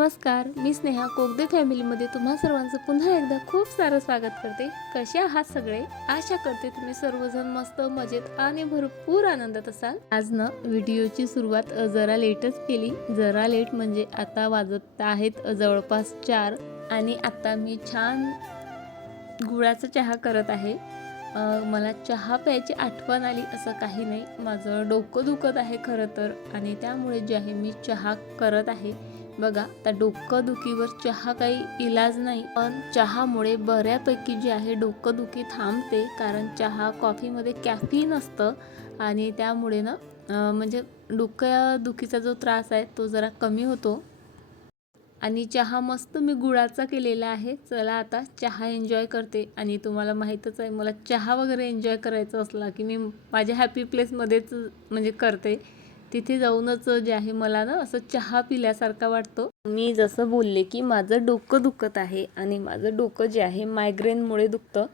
नमस्कार मी स्नेहा कोगदे फॅमिलीमध्ये तुम्हा सर्वांचं पुन्हा एकदा खूप सारं स्वागत करते. कसे आहात सगळे? आशा करते तुम्ही सर्वजण मस्त मजेत आणि भरपूर आनंदात असाल. आज ना व्हिडिओची सुरुवात जरा लेटच केली. जरा लेट म्हणजे आता वाजत आहेत जवळपास चार. आणि आता मी छान गुळाचा चहा करत आहे. मला चहा प्यायची आठवण आली असं काही नाही. माझं डोकं दुखत आहे खरं तर. आणि त्यामुळे जे आहे मी चहा करत आहे बघा त्या डोकं दुखीवर चहा काही इलाज नाही पण चहामुळे बऱ्यापैकी जे आहे डोकं दुखी थांबते कारण चहा कॉफीमध्ये कॅफीन असतं आणि त्यामुळे ना म्हणजे डोक्या दुखीचा जो त्रास आहे तो जरा कमी होतो. आणि चहा मस्त मी गुळाचा केलेला आहे चला आता चहा एन्जॉय करते. आणि तुम्हाला माहीतच आहे मला चहा वगैरे एन्जॉय करायचा असला की मी माझ्या हॅपी प्लेसमध्येच म्हणजे करते. तिथे जाऊनच जे आहे मला ना असं चहा पिल्यासारखा वाटतो. मी जसं बोलले की माझं डोकं दुखत आहे आणि माझं डोकं जे आहे मायग्रेनमुळे दुखतं.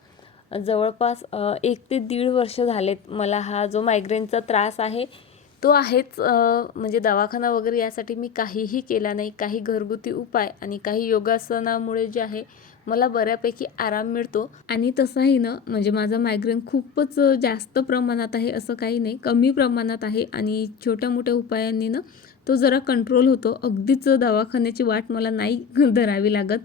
जवळपास एक ते दीड वर्ष झालेत मला हा जो मायग्रेनचा त्रास आहे तो आहेच म्हणजे दवाखाना वगैरे यासाठी मी काहीही केला नाही. काही घरगुती उपाय आणि काही योगासनामुळे जे आहे मला बऱ्यापैकी आराम मिळतो. आणि तसाही ना म्हणजे माझा मायग्रेन खूपच जास्त प्रमाणात आहे असं काही नाही. कमी प्रमाणात आहे आणि छोट्या मोठ्या उपायांनी ना तो जरा कंट्रोल होतो. अगदीच दवाखान्याची वाट मला नाही धरावी लागत.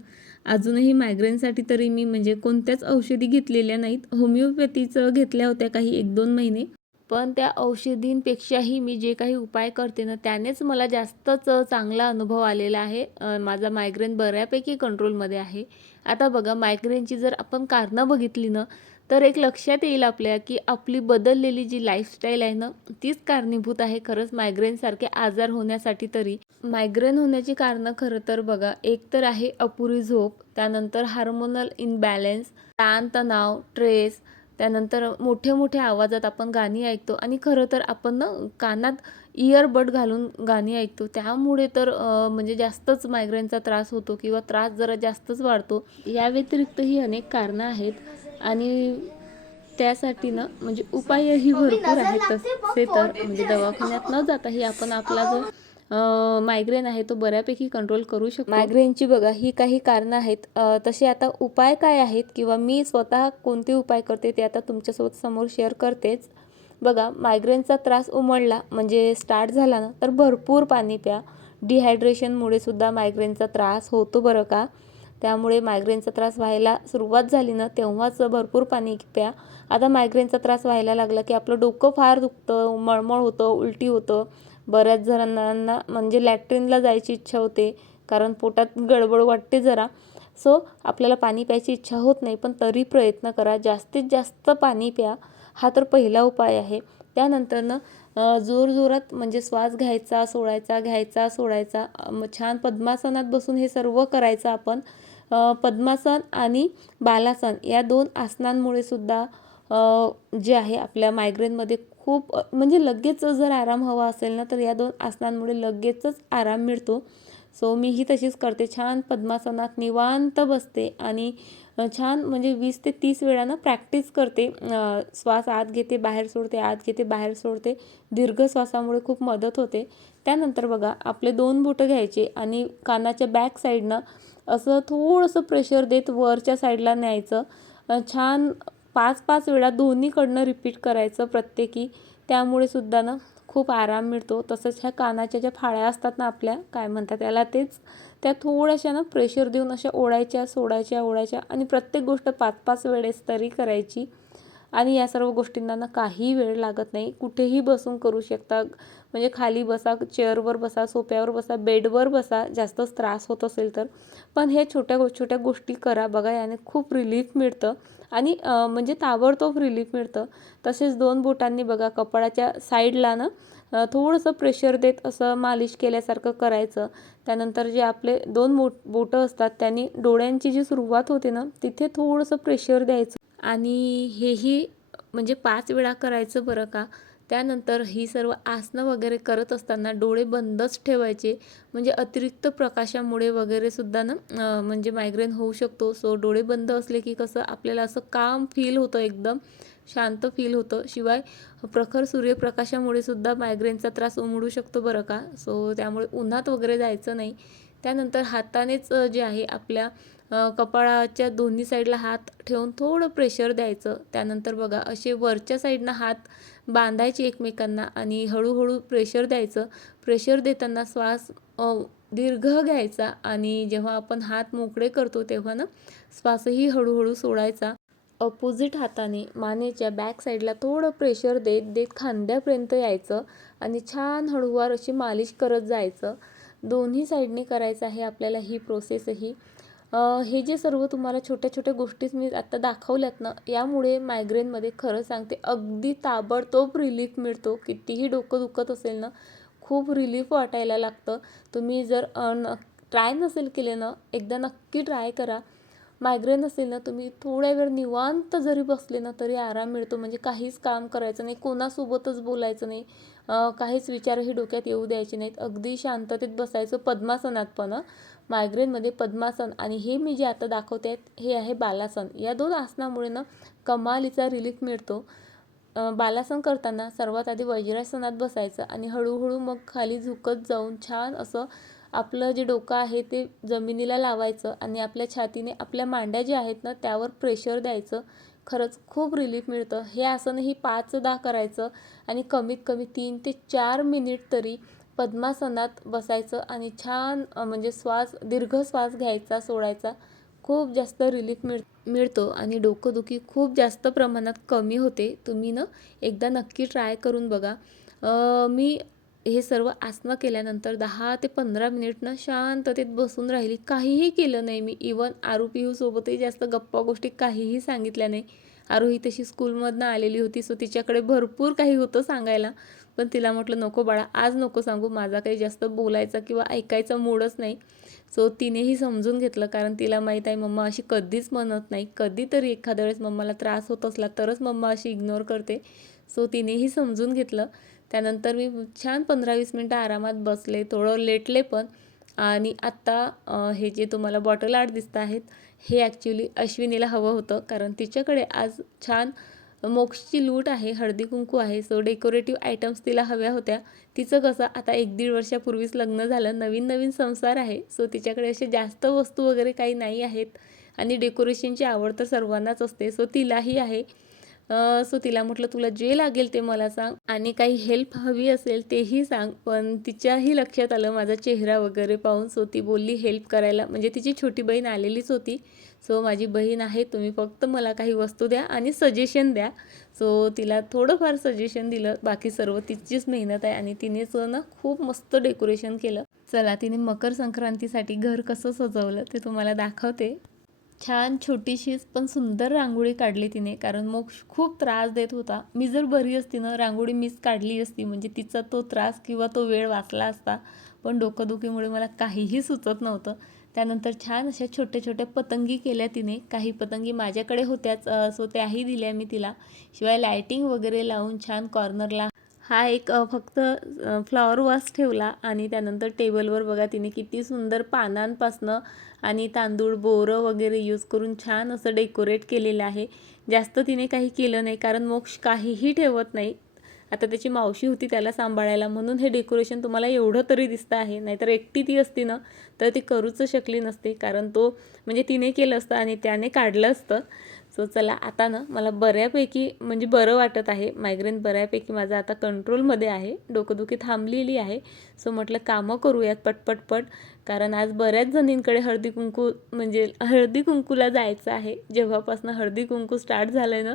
अजूनही मायग्रेनसाठी तरी मी म्हणजे कोणत्याच औषधी घेतलेल्या नाहीत. होमिओपॅथीचं घेतल्या होत्या काही एक दोन महिने. पण त्या औषधींपेक्षाही मी जे काही उपाय करते ना त्यानेच मला जास्तच चांगला अनुभव आलेला आहे. माझा मायग्रेन बऱ्यापैकी कंट्रोलमध्ये आहे. आता बघा मायग्रेनची जर आपण कारणं बघितली ना तर एक लक्षात येईल आपल्या की आपली बदललेली जी लाईफस्टाईल आहे ना तीच कारणीभूत आहे खरंच मायग्रेनसारखे आजार होण्यासाठी तरी. मायग्रेन होण्याची कारणं खरं तर बघा एक तर आहे अपुरी झोप त्यानंतर हार्मोनल इनबॅलेन्स ताण तणाव ट्रेस त्यानंतर मोठ्या मोठ्या आवाजात आपण गाणी ऐकतो आणि खरं तर आपण ना कानात इयरबड घालून गाणी ऐकतो. त्यामुळे तर म्हणजे जास्तच मायग्रेनचा त्रास होतो किंवा त्रास जरा जास्तच वाढतो. या व्यतिरिक्तही अनेक कारणं आहेत आणि त्यासाठी ना म्हणजे उपायही भरपूर आहेत. तसे तर म्हणजे दवाखान्यात न जाताही आपण आपला जो मायग्रेन आहे तो बऱ्यापैकी कंट्रोल करू शकतो. मायग्रेनची बघा ही काही कारणं आहेत. तसे आता उपाय काय आहेत किंवा मी स्वतः कोणते उपाय करते ते आता तुमच्यासोबत समोर शेअर करतेच. बघा मायग्रेनचा त्रास उमडला म्हणजे स्टार्ट झाला ना तर भरपूर पाणी प्या. डिहायड्रेशनमुळे सुद्धा मायग्रेनचा त्रास होतो बरं का. त्यामुळे मायग्रेनचा त्रास व्हायला सुरुवात झाली ना तेव्हाच भरपूर पाणी प्या. आता मायग्रेनचा त्रास व्हायला लागला की आपलं डोकं फार दुखतं मळमळ होतं उलटी होतं. बऱ्याच जणांना म्हणजे लॅट्रिनला जायची इच्छा होते कारण पोटात गडबड वाटते जरा. सो आपल्याला पाणी प्यायची इच्छा होत नाही पण तरी प्रयत्न करा. जास्तीत जास्त पाणी प्या. हा तर पहिला उपाय आहे. त्यानंतरनं जोरजोरात म्हणजे श्वास घ्यायचा सोडायचा घ्यायचा सोडायचा. छान पद्मासनात बसून हे सर्व करायचं आपण. पद्मासन आणि बालासन या दोन आसनांमुळे सुद्धा जे आहे आपल्या मायग्रेनमध्ये खूप म्हणजे लगेच जर आराम हवा असेल ना तर या दोन आसनांमुळे लगेचच आराम मिळतो. सो मी ही तशीच करते. छान पद्मासनात निवांत बसते आणि छान म्हणजे वीस ते तीस वेळा ना प्रॅक्टिस करते श्वास आत घेते बाहेर सोडते आत घेते बाहेर सोडते. दीर्घ श्वासामुळे खूप मदत होते. त्यानंतर बघा आपले दोन बोटं घ्यायचे आणि कानाच्या बॅक साईडनं असं थोडंसं प्रेशर देत वरच्या साईडला न्यायचं. छान पाच पाच वेळा दोन्हीकडनं रिपीट करायचं प्रत्येकी. त्यामुळे सुद्धा ना खूप आराम मिळतो. तसंच ह्या कानाच्या ज्या फाळ्या असतात ना आपल्या काय म्हणतात त्याला तेच त्या थोड्याशा ना प्रेशर देऊन अशा ओढायच्या सोडायच्या ओढायच्या आणि प्रत्येक गोष्ट पाच पाच वेळेस तरी करायची. आणि या सर्व गोष्टींना ना काही वेळ लागत नाही. कुठेही बसून करू शकता. म्हणजे खाली बसा चेअरवर बसा सोप्यावर बसा बेडवर बसा जास्तच त्रास होत असेल तर. पण हे छोट्या गो छोट्या गोष्टी करा बघा याने खूप रिलीफ मिळतं. आणि म्हणजे ताबडतोब रिलीफ मिळतं. तसेच दोन बोटांनी बघा कपाळाच्या साईडला ना थोडंसं प्रेशर देत असं मालिश केल्यासारखं करायचं. त्यानंतर जे आपले दोन बोट बोटं असतात त्यांनी डोळ्यांची जी सुरुवात होते ना तिथे थोडंसं प्रेशर द्यायचं. आणि हेही म्हणजे पाच वेळा करायचं बरं का? त्यानंतर ही सर्व आसनं वगैरे करत असताना डोळे बंदच ठेवायचे. म्हणजे अतिरिक्त प्रकाशामुळे वगैरे सुद्धा ना म्हणजे मायग्रेन होऊ शकतो. सो डोळे बंद असले की कसं आपल्याला असं काम फील होतं एकदम. शांत फील होतं. शिवाय प्रखर सूर्यप्रकाशामुळे सुद्धा मायग्रेनचा त्रास उमडू शकतो बरं का. सो त्यामुळे उन्हात वगैरे जायचं नाही. त्यानंतर हातानेच जे आहे आपल्या कपाळाच्या दोन्ही साईडला हात ठेवून थोडं प्रेशर द्यायचं. त्यानंतर बघा असे वरच्या साईडनं हात बांधायची एकमेकांना आणि हळूहळू प्रेशर द्यायचं. प्रेशर देताना श्वास दीर्घ घ्यायचा आणि जेव्हा आपण हात मोकळे करतो तेव्हा ना श्वासही हळूहळू सोडायचा. अपोजिट हाताने मानेच्या बॅक साईडला थोडं प्रेशर देत देत खांद्यापर्यंत यायचं आणि छान हळूवार अशी मालिश करत जायचं. दोन्ही साईडने करायचं आहे आपल्याला ही प्रोसेसही हे जे सर्व तुम्हाला छोट्या छोट्या गोष्टीच मी आता दाखवल्यात ना यामुळे मायग्रेनमध्ये खरं सांगते अगदी ताबडतोब रिलीफ मिळतो. कितीही डोकं दुखत असेल ना खूप रिलीफ वाटायला लागतं. तुम्ही जर न ट्राय नसेल केले ना एकदा नक्की ट्राय करा. मायग्रेन असेल ना तुम्ही थोड्या वेळ निवांत जरी बसले ना तरी आराम मिळतो. म्हणजे काहीच काम करायचं नाही कोणासोबतच बोलायचं नाही काहीच विचारही डोक्यात येऊ द्यायचे नाहीत. अगदी शांततेत बसायचं पद्मासनात पण मायग्रेनमध्ये पद्मासन आणि हे मी जे आता दाखवते आहेत हे आहे बालासन. या दोन आसनामुळे ना कमालीचा रिलीफ मिळतो. बालासन करताना सर्वात आधी वज्रासनात बसायचं आणि हळूहळू मग खाली झुकत जाऊन छान असं आपलं जे डोकं आहे ते जमिनीला लावायचं आणि आपल्या छातीने आपल्या मांड्या ज्या आहेत ना त्यावर प्रेशर द्यायचं. खरंच खूप रिलीफ मिळतं. हे आसनही पाचदा करायचं आणि कमीत कमी तीन ते चार मिनिट तरी पद्मासनात बसायचं आणि छान म्हणजे श्वास दीर्घ श्वास घ्यायचा सोडायचा. खूप जास्त रिलीफ मिळ मिळतो आणि डोकंदुखी खूप जास्त प्रमाणात कमी होते. तुम्ही ना एकदा नक्की ट्राय करून बघा. मी हे सर्व आसनं केल्यानंतर दहा ते पंधरा मिनिटनं शांततेत बसून राहिली. काहीही केलं नाही मी. इवन आरू पिहूसोबतही जास्त गप्पा गोष्टी काहीही सांगितल्या नाही. आरू ही तशी स्कूलमधनं आलेली होती सो तिच्याकडे भरपूर काही होतं सांगायला. पण तिला म्हटलं नको बाळा आज नको सांगू माझा काही जास्त बोलायचा किंवा ऐकायचा मूडच नाही. सो तिनेही समजून घेतलं कारण तिला माहीत आहे मम्मा अशी कधीच म्हणत नाही. कधीतरी एखाद्या वेळेस मम्माला त्रास होत असला तरच मम्मा अशी इग्नोर करते. सो तिनेही समजून घेतलं. त्यानंतर मी छान पंधरा वीस मिनटं आरामात बसले थोडं लेटले पण. आणि आत्ता हे जे तुम्हाला बॉटल आर्ट दिसत आहेत हे ॲक्च्युली अश्विनीला हवं होतं कारण तिच्याकडे आज छान मोक्षची लूट आहे हळदी कुंकू आहे सो डेकोरेटिव्ह आयटम्स तिला हव्या होत्या. तिचं कसं आता एक दीड वर्षापूर्वीच लग्न झालं नवीन नवीन संसार आहे सो तिच्याकडे असे जास्त वस्तू वगैरे काही नाही आहेत. आणि डेकोरेशनची आवड तर सर्वांनाच असते सो तिलाही आहे. सो तिला म्हटलं तुला जे लागेल ते मला सांग आणि काही हेल्प हवी असेल तेही सांग. पण तिच्याही लक्षात आलं माझा चेहरा वगैरे पाहून सो ती बोलली हेल्प करायला म्हणजे तिची छोटी बहीण आलेलीच होती. सो माझी बहीण आहे तुम्ही फक्त मला काही वस्तू द्या आणि सजेशन द्या. सो तिला थोडंफार सजेशन दिलं बाकी सर्व तिचीच मेहनत आहे आणि तिनेच ना खूप मस्त डेकोरेशन केलं. चला तिने मकर संक्रांतीसाठी घर कसं सजवलं ते तुम्हाला दाखवते. छान छोटीशीच पण सुंदर रांगोळी काढली तिने कारण मोक्ष खूप त्रास देत होता. मी जर बरी असती ना रांगोळी मीच काढली असती म्हणजे तिचा तो त्रास किंवा तो वेळ वाचला असता पण डोकंदुखीमुळे मला काहीही सुचत नव्हतं. त्यानंतर छान अशा छोट्या छोट्या पतंगी केल्या तिने. काही पतंगी माझ्याकडे होत्याच सो त्याही दिल्या मी तिला. शिवाय लायटिंग वगैरे लावून छान कॉर्नरला हा एक फक्त फ्लॉवर वास ठेवला आणि त्यानंतर टेबलवर बघा तिने किती सुंदर पानांपासनं आणि तांदूळ बोरं वगैरे यूज करून छान असं डेकोरेट केलेलं आहे. जास्त तिने काही केलं नाही कारण मोक्ष काहीही ठेवत नाही. आता त्याची मावशी होती त्याला सांभाळायला म्हणून हे डेकोरेशन तुम्हाला एवढं तरी दिसतं आहे. नाहीतर एकटी ती असती ना तर ती करूच शकली नसते कारण तो म्हणजे तिने केलं असतं आणि त्याने काढलं असतं. सो चला आता ना मला बऱ्यापैकी म्हणजे बरं वाटत आहे मायग्रेन बऱ्यापैकी माझं आता कंट्रोलमध्ये आहे डोकंदुखी थांबलेली आहे. सो म्हटलं कामं करूयात पटपटपट कारण आज बऱ्याच जणींकडे हळदी कुंकू म्हणजे हळदी कुंकूला जायचं आहे. जेव्हापासून हळदी कुंकू स्टार्ट झालं आहे ना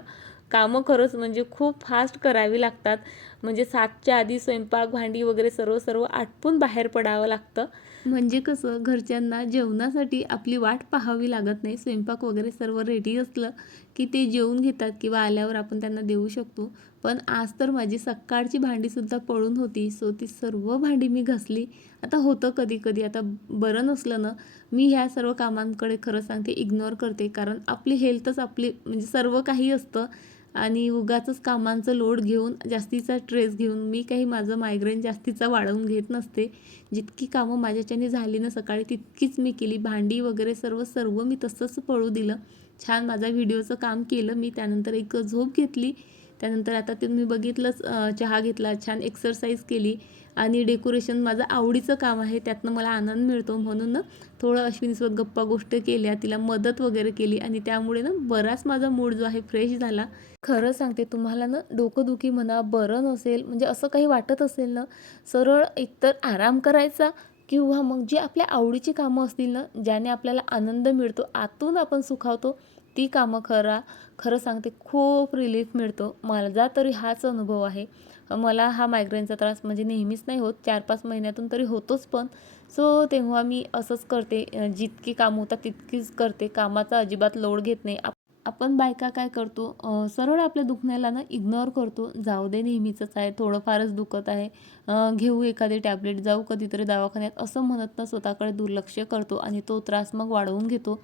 कामं खरंच म्हणजे खूप फास्ट करावी लागतात. म्हणजे सातच्या आधी स्वयंपाक भांडी वगैरे सर्व सर्व आटपून बाहेर पडावं लागतं. म्हणजे कसं घरच्यांना जेवणासाठी आपली वाट पाहावी लागत नाही. स्वयंपाक वगैरे सर्व रेडी असलं की ते जेवून घेतात किंवा आल्यावर आपण त्यांना देऊ शकतो. पण आज तर माझी सकाळची भांडीसुद्धा पळून होती. सो ती सर्व भांडी मी घासली. आता होतं कधी कधी. आता बरं नसलं ना मी ह्या सर्व कामांकडे खरं सांगते इग्नोर करते. कारण आपली हेल्थच आपली म्हणजे सर्व काही असतं. आणि उगाचच कामांचं लोड घेऊन जास्तीचा स्ट्रेस घेऊन मी काही माझं मायग्रेन जास्तीचा वाढवून घेत नसते. जितकी कामं माझ्याच्याने झाली ना सकाळी तितकीच मी केली. भांडी वगैरे सर्व सर्व मी तसंच पळू दिलं. छान माझा व्हिडिओचं काम केलं. मी त्यानंतर एक झोप घेतली. त्यानंतर आता तुम्ही बघितलंच चहा घेतला. छान एक्सरसाइज केली. आणि डेकोरेशन माझं आवडीचं काम आहे त्यातनं मला आनंद मिळतो. म्हणून ना थोडं अश्विनीसोबत गप्पा गोष्ट केल्या तिला मदत वगैरे केली आणि त्यामुळे ना बराच माझा मूड जो आहे फ्रेश झाला. खरं सांगते तुम्हाला ना डोकंदुखी म्हणा बरं नसेल म्हणजे असं काही वाटत असेल ना सरळ एकतर आराम करायचा किंवा मग जी आपल्या आवडीची कामं असतील ना ज्याने आपल्याला आनंद मिळतो आतून आपण सुखावतो ती कामं करा. खरं सांगते खूप रिलीफ मिळतो. माझा तरी हाच अनुभव आहे. मला हा मायग्रेनचा त्रास म्हणजे नेहमीच नाही होत. चार पाच महिन्यातून तरी होतोच पण. सो तेव्हा मी असंच करते. जितकी कामं होतात तितकीच करते. कामाचा अजिबात लोड घेत नाही. आप- आपण बायका काय करतो? सरळ आपल्या दुखण्याला ना इग्नोर करतो. जाऊ दे नेहमीचंच आहे. थोडंफारच दुखत आहे. घेऊ एखादी टॅबलेट जाऊ कधीतरी दवाखान्यात असं म्हणत ना स्वतःकडे दुर्लक्ष करतो आणि तो त्रास मग वाढवून घेतो.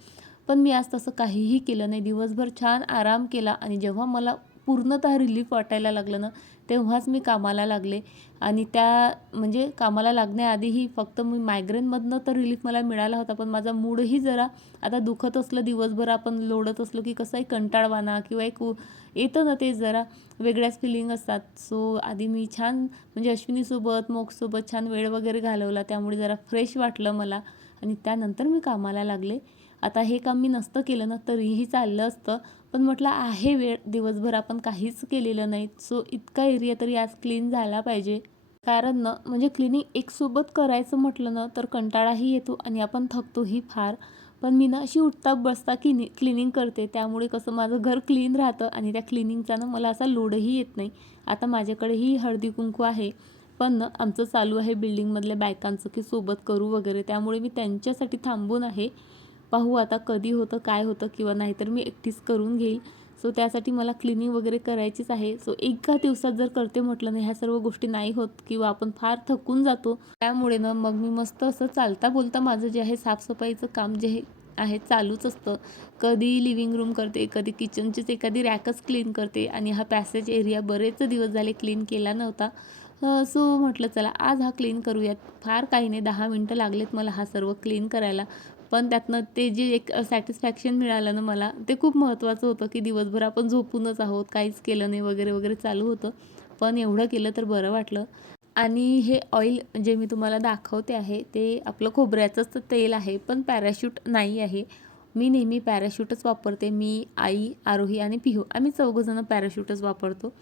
पण मी आज तसं काहीही केलं नाही. दिवसभर छान आराम केला आणि जेव्हा मला पूर्णतः रिलीफ वाटायला लागलं ना तेव्हाच मी कामाला लागले. आणि त्या म्हणजे कामाला लागण्याआधीही फक्त मी मायग्रेनमधनं तर रिलीफ मला मिळाला होता. पण माझा मूडही जरा आता दुखत असलं दिवसभर आपण लोडत असलो की कसंही कंटाळवाना किंवा एक येतं ना ते जरा वेगळ्याच फिलिंग असतात. सो आधी मी छान म्हणजे अश्विनीसोबत मोक्षसोबत छान वेळ वगैरे घालवला. त्यामुळे जरा फ्रेश वाटलं मला. आणि त्यानंतर मी कामाला लागले. आता हे काम मी नसतं केलं ना तरीही चाललं असतं. पण म्हटलं आहे वेळ. दिवसभर आपण काहीच केलेलं नाही. सो इतका एरिया तरी आज क्लीन झाला पाहिजे. कारण ना म्हणजे क्लिनिंग एकसोबत करायचं म्हटलं ना तर कंटाळाही येतो आणि आपण थकतोही फार. पण मी ना अशी उठता बसता की क्लिनिंग करते. त्यामुळे कसं माझं घर क्लीन राहतं आणि त्या क्लिनिंगचा ना मला असा लोडही येत नाही. आता माझ्याकडेही हळदी कुंकू आहे. पण ना आमचं चालू आहे बिल्डिंगमधल्या बायकांचं की सोबत करू वगैरे. त्यामुळे मी त्यांच्यासाठी थांबून आहे. पाहू आता कधी होतं काय होतं किंवा नाहीतर मी एकटीच करून घेईल. सो त्यासाठी मला क्लिनिंग वगैरे करायचीच आहे. सो एका दिवसात जर करते म्हटलं ना ह्या सर्व गोष्टी नाही होत किंवा आपण फार थकून जातो. त्यामुळे ना मग मी मस्त असं चालता बोलता माझं जे आहे साफसफाईचं काम जे आहे आहे चालूच असतं. कधी लिव्हिंग रूम करते कधी किचनचीच एखादी रॅकच क्लीन करते आणि हा पॅसेज एरिया बरेच दिवस झाले क्लीन केला नव्हता. सो म्हटलं चला आज हा क्लीन करूयात. फार काही नाही दहा मिनटं लागलेत मला हा सर्व क्लीन करायला. पण त्यातनं ते जे एक सॅटिस्फॅक्शन मिळालं ना मला ते खूप महत्त्वाचं होतं की दिवसभर आपण झोपूनच आहोत काहीच केलं नाही वगैरे वगैरे चालू होतं. पण एवढं केलं तर बरं वाटलं. आणि हे ऑइल जे मी तुम्हाला दाखवते आहे ते आपलं खोबऱ्याचंच तेल आहे पण पॅराशूट नाही आहे. मी नेहमी पॅराशूटच वापरते. मी आई आरोही आणि पिहू आम्ही चौघंजणं पॅराशूटच वापरतो.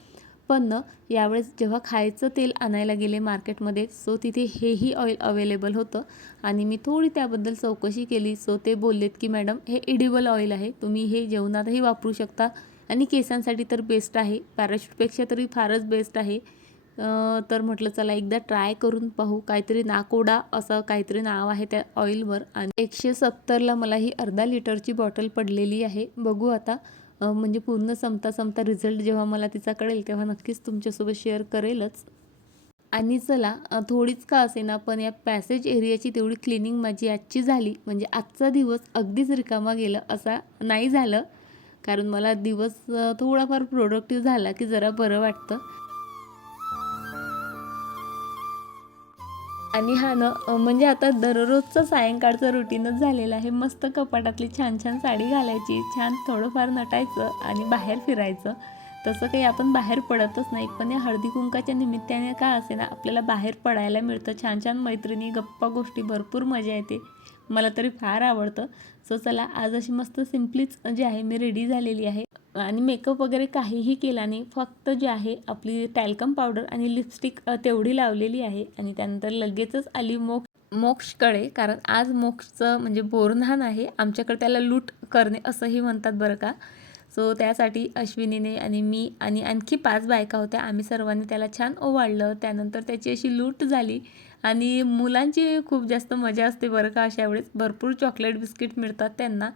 पण यावेळेस जेव्हा खायचं तेल आणायला गेले मार्केटमध्ये सो तिथे हेही ऑइल अवेलेबल होतं. आणि मी थोडी त्याबद्दल चौकशी केली सो ते बोललेत की मॅडम हे इडिबल ऑइल आहे. तुम्ही हे जेवणातही वापरू शकता. आणि केसांसाठी तर बेस्ट आहे. पॅराशूटपेक्षा तरी फारच बेस्ट आहे. तर म्हटलं चला एकदा ट्राय करून पाहू. काहीतरी नाकोडा असं काहीतरी नाव आहे त्या ऑइलवर आणि एकशे सत्तरला मला ही अर्धा लिटरची बॉटल पडलेली आहे. बघू आता. म्हणजे पूर्ण संपता संपता रिझल्ट जेव्हा मला तिचा कळेल तेव्हा नक्कीच तुमच्यासोबत शेअर करेलच. आणि चला थोडीच का असेना पण या पॅसेज एरियाची तेवढी क्लिनिंग माझी आजची झाली. म्हणजे आजचा दिवस अगदीच रिकामा गेला असा नाही झालं. कारण मला दिवस थोडाफार प्रोडक्टिव्ह झाला की जरा बरं वाटतं. आणि हा ना म्हणजे आता दररोजचं सायंकाळचं रुटीनच झालेलं आहे. मस्त कपाटातली छान छान साडी घालायची छान थोडंफार नटायचं आणि बाहेर फिरायचं. तसं काही आपण बाहेर पडतच नाही पण या हळदी कुंकाच्या निमित्ताने का असे ना आपल्याला बाहेर पडायला मिळतं. छान छान मैत्रिणी गप्पा गोष्टी भरपूर मजा येते. मला तरी फार आवडतं. सो चला आज अशी मस्त सिम्पलीच जी आहे मी रेडी झालेली आहे. आणि मेकअप वगैरे काहीही केला नाही फक्त जे आहे आपली टॅल्कम पावडर आणि लिपस्टिक तेवढी लावलेली आहे. आणि त्यानंतर लगेचच आली मोक्ष मोक्षकडे. कारण आज मोक्षचं म्हणजे बोरन्हान आहे. आमच्याकडे त्याला लूट करणे असंही म्हणतात बरं का. सो त्यासाठी अश्विनीने आणि मी आणि आणखी पाच बायका होत्या. आम्ही सर्वांनी त्याला छान ओवाळलं. त्यानंतर त्याची अशी लूट झाली. आणि मुलांची खूप जास्त मजा असते बरं का. अशा वेळेस भरपूर चॉकलेट बिस्किट मिळतात त्यांना.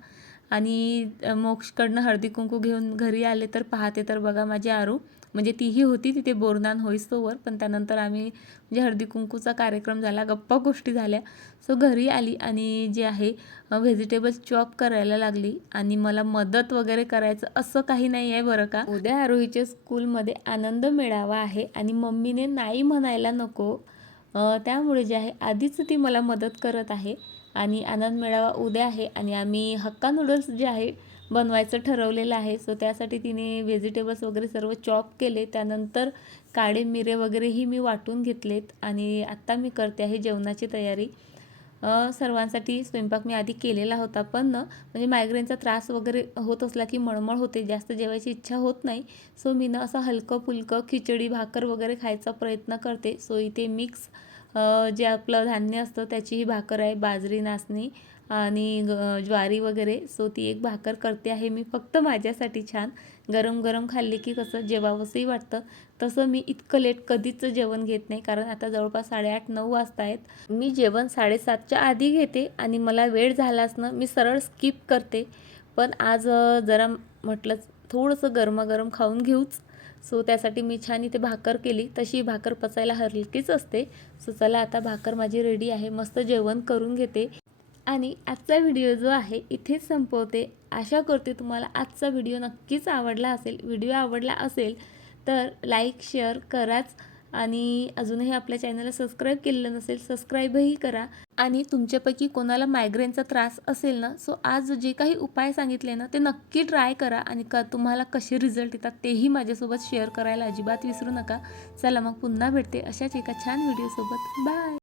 आणि मोक्षकडनं हळदी कुंकू घेऊन घरी आले तर पाहते तर बघा माझी आरू म्हणजे तीही होती तिथे बोरनान होईस्तोवर पण त्यानंतर आम्ही म्हणजे हळदी कुंकूचा कार्यक्रम झाला गप्पा गोष्टी झाल्या. सो घरी आली आणि जे आहे व्हेजिटेबल्स चॉप करायला लागली आणि मला मदत वगैरे करायचं असं काही नाही आहे बरं का. उद्या आरोहीच्या स्कूलमध्ये आनंद मिळावा आहे आणि मम्मीने नाही म्हणायला नको. त्यामुळे जे आहे आधीच ती मला मदत करत आहे. आणि आनंद मेळावा उद्या आहे आणि आम्ही हक्का नूडल्स जे आहे बनवायचं ठरवलेलं आहे. सो त्यासाठी तिने व्हेजिटेबल्स वगैरे सर्व चॉप केले. त्यानंतर काळे मिरे वगैरेही मी वाटून घेतलेत आणि आत्ता मी करते आहे जेवणाची तयारी. सर्वांसाठी स्वयंपाक मी आधी केलेला होता पण ना म्हणजे मायग्रेनचा त्रास वगैरे होत असला की मळमळ होते जास्त जेवायची इच्छा होत नाही. सो मी ना असं हलकं फुलकं खिचडी भाकर वगैरे खायचा प्रयत्न करते. सो इथे मिक्स जे आपलं धान्य असतं त्याची ही भाकर आहे बाजरी नाचणी आणि ग- ज्वारी वगैरे. सो ती एक भाकर करते आहे मी फक्त माझ्यासाठी छान. गरम गरम खाल्ली की कसं जेवावंसंही वाटतं. तसं मी इतकं लेट कधीच जेवण घेत नाही कारण आता जवळपास साडेआठ नऊ वाजता आहेत. मी जेवण साडेसातच्या आधी घेते आणि मला वेळ झालाच ना मी सरळ स्किप करते. पण आज जरा म्हटलं थोडंसं गरमागरम खाऊन घेऊच. सो त्यासाठी मी छान इथे भाकर केली. तशी भाकर पचायला हलकीच असते. सो चला आता भाकर माझी रेडी आहे. मस्त जेवण करून घेते. आणि आजचा व्हिडिओ जो आहे इथेच संपवते. आशा करते तुम्हाला आजचा व्हिडिओ नक्कीच आवडला असेल. व्हिडिओ आवडला असेल तर लाईक शेअर कराच. आणि अजूनही आपल्या चॅनलला सबस्क्राईब केलेलं नसेल सबस्क्राईबही करा. आणि तुमच्यापैकी कोणाला मायग्रेनचा त्रास असेल ना सो आज जे काही उपाय सांगितले ना ते नक्की ट्राय करा आणि का तुम्हाला कसे रिझल्ट येतात तेही माझ्यासोबत शेअर करायला अजिबात विसरू नका. चला मग पुन्हा भेटते अशाच एका छान व्हिडिओसोबत बाय